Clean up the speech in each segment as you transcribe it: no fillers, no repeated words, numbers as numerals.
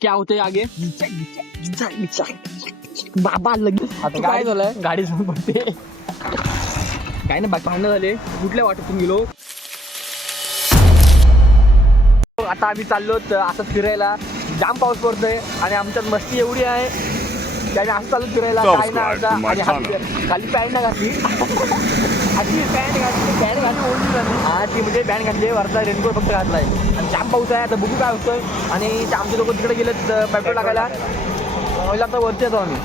क्या होते आगे बाबा लगे आता काय झालंय गाडी समोर पडते काय ना बाकी भांडणं झाले कुठल्या वाटतून गेलो आता आम्ही चाललो असं फिरायला जाम पाऊस पडतोय आणि आमच्यात मस्ती एवढी आहे की आम्ही असं चालू फिरायला काय ना आणि खाली पॅन्ट नाही घातली अशी पॅन्ट घातली ओढली झाली हा ती म्हणजे पॅन्ट घातली वरचा रेनकोट फक्त घातलाय आणि जाम पाऊस आहे आता बघू काय होतोय आणि आमचे लोक तिकडे गेलेत पेट्रोल टाकायला आता वरती येतो आम्ही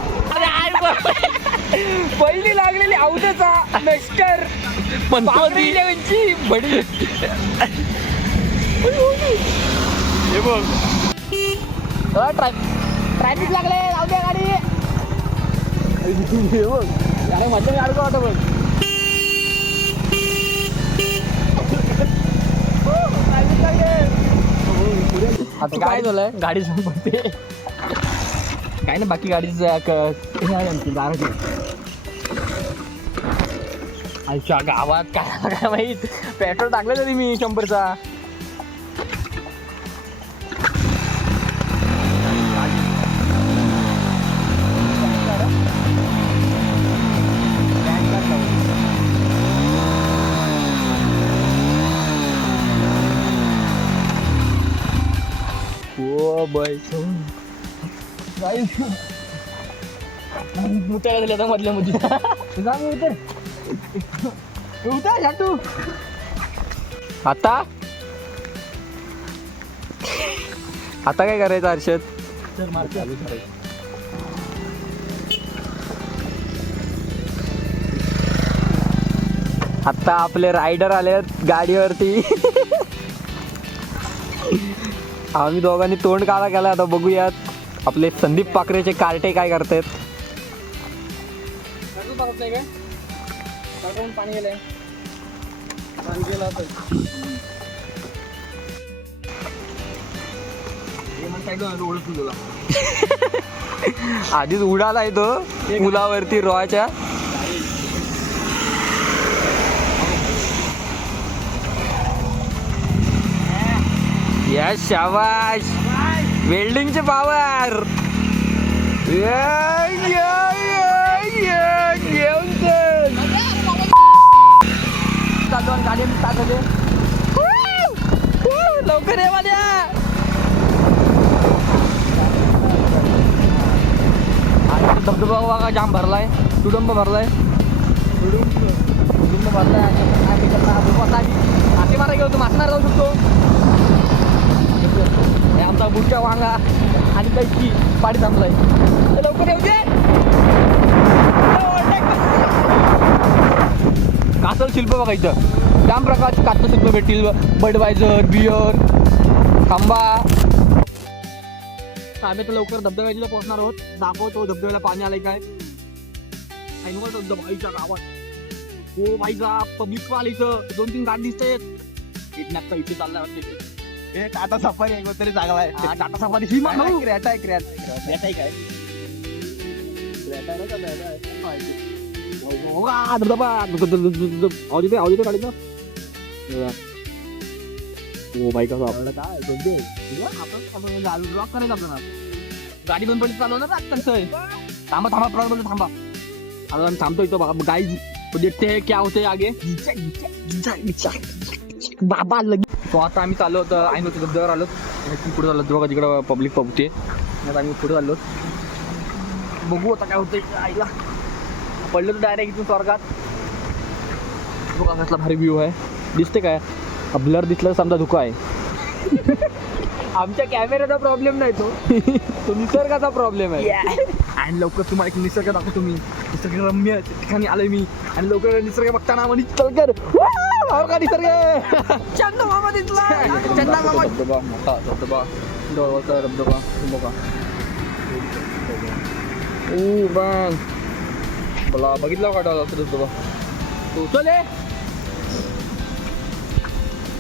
पहिली लागलेली औद्याचा मेस्टर पंचावती बडी हे बघ ट्रॅफिक लागले जाऊ द्या गाडी हे बघ अरे मधल्या गाडी वाटत बघ आता काय झालंय गाडी पडते काय ना बाकी गाडीचं आमच्या गावात काय काय माहित पेट्रोल टाकलं तरी मी 100चा मधल्या मध्ये आता आता काय करायचं हर्षद आता आपले रायडर आले गाडीवरती आम्ही दोघांनी तोंड काळा केला आता बघूयात आपले संदीप पाखरेचे कार्टे काय करतात पाणी गेलंय आधीच उडालाय तो मुलावरती रोहाच्या यस शाबाश वेल्डिंगचे पावर गाडी टाकले लवकर ये माझ्या धबधबा बघा जाम भरलाय तुडुंब भरलाय मासे मारा गेलो मासणार जाऊ शकतो आमचा बुटच्या वांगा आणि कैची पाडी थांबलाय लवकर येऊ दे कासल शिल्प बघायचं जाम प्रकारचे कासल शिल्प भेटतील बडवायझर बियर खांबा आम्ही तर लवकर धबधब्याला पोहोचणार आहोत दाखवतो धबधब्याला पाणी आलंय काय धबधबा आईच्या गावात हो भाईचा पब्लिक आलं इथं 2-3 गाडी दिसत किडनॅपचा इथे चालला वाटते टाटा सफारी आहे कोणतरी चांगला आहे टाटा सफारी ही मागू क्रेटा आहे क्रेटा काय धबधबा आवडीचं काढायचं हो बाईक आपल्याला काय आपण ब्लॉक करायचं आपल्याला गाडी बंद पडली चालवणार थांबा थांबा प्रॉब्लेम बोलतो थांबा आता आम्ही थांबतो इथं बघा गाईज देखते हैं क्या होते आगे बाबा लगी तो आता आम्ही चाललो होतं आई नव्हतं धबधब्यावर आलो पुढे चाललो बघा तिकडं पब्लिक पबते आता आम्ही पुढे चाललो बघू आता काय होतं आईला पडलं तर डायरेक्ट इथून स्वर्गात बघा कसला भारी व्ह्यू आहे दिसते काय ब्लर दिसलं समजा धुका आहे आमच्या कॅमेऱ्याचा प्रॉब्लेम नाही तो निसर्गाचा प्रॉब्लेम आहे आणि लवकर तुम्हाला एक निसर्ग दाखवतो मी निसर्गरम्य ठिकाणी आलोय मी आणि लवकर निसर्ग बघताना म्हणे चलकर का निसर्ग चंदा मामा दिसला चंदा मामा धबधबा मोठा धबधबा डोळवाचा धबधबा बघा ओ बघ बोला बघितला का डोळवाचा धबधबा तो चले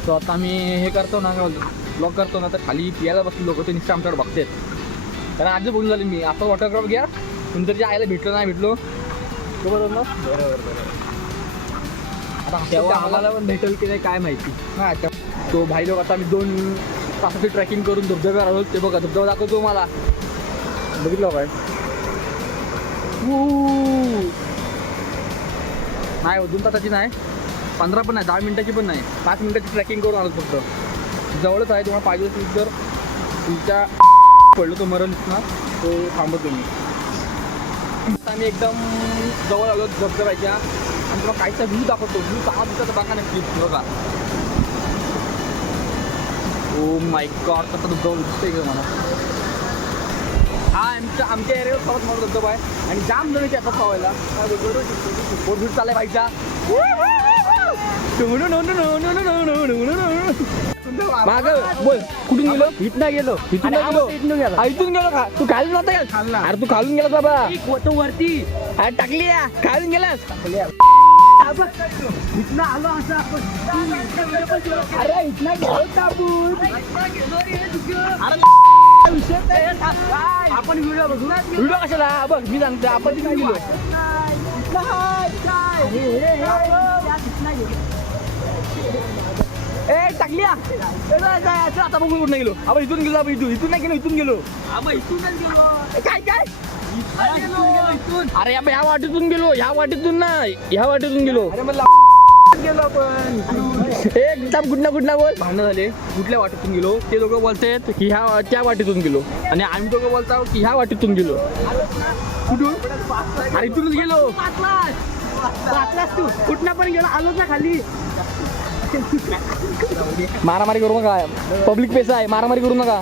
तो आता आम्ही हे करतो ना काय बोलतो ब्लॉग करतो ना तर खाली पियाला बसले लोक ते निश्चित आमच्याकडे बघतात कारण आजच बोलून झाले मी आता वॉटरक्रॉप घ्या तुमचं जे आयला भेटलो नाही भेटलो तो बरोबर ना बरोबर आता तेव्हा आम्हाला पण भेटेल की नाही काय माहिती हा तो भाई लोक आता आम्ही 2 तासाची ट्रेकिंग करून धबधब्यावर आलो. ते बघा धबधबा दाखवतो मला. बघितलं काय नाही 2 तासाची नाही, 15 पण नाही, 10 मिनिटाची पण नाही, 5 मिनिटाची ट्रेकिंग करून आलो फक्त. जवळच आहे. तुम्हाला पाहिजे असेल तर तुमच्या पडलो तो मरण ना तो थांबत तुम्ही. आम्ही एकदम जवळ आलो धबधब्याच्या आणि तुला काहीचा व्ह्यू दाखवतो. व्ह्यू 6 दिवसाचा बघा नक्की बघा. ओ माय गॉड कसा धबधबा दिसतोय का मला. हा आमच्या एरियावर सर्वात मोठा धबधबा आहे आणि जाम जण येतात पाहायला. बोट बीट चाललाय व्हायचा. माग बोल कुठून गेलो. इथनं गेलो. इथून गेलो का तू खालून नव्हता का. अरे तू खालून गेलास बाबा. तो वरती अरे टाकली खालून गेलास. इथनं आलो असं आपण. अरे इथनं गेलो आपण व्हिडिओ बघू. व्हिडिओ कशाला बघ मी सांगतो. आपण तिकडे गेलो. ए टाकलिया आता बघून कुठं गेलो. आपण इथून गेलो. आपण इथून नाही गेलो. इथून गेलो. काय काय अरे ह्या वाटेतून गेलो. ह्या वाटेतून नाही ह्या वाटेतून गेलो. गेलो आपण एकदम कुठना बोल. भांडणं झाले. कुठल्या वाटेतून गेलो ते दोघं बोलतायत की ह्या त्या वाटेतून गेलो आणि आम्ही दोघं बोलतो की ह्या वाटेतून गेलो. कुठून अरे इथूनच गेलो. तू कुठनं पण गेलो. आलोच ना खाली. मारामारी करू नका. पब्लिक पैसा आहे. मारामारी करू नका.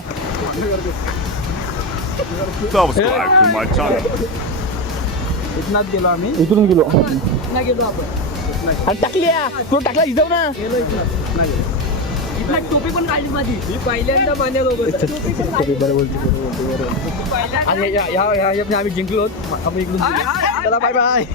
इथनाच गेलो आम्ही. इथून गेलो. गेलो आपण आणि टाकली तू टाकला इजाव ना. टोपी पण काढली माझी. मी पहिल्यांदा आम्ही जिंकलो. आपण इकडून बाय बाय.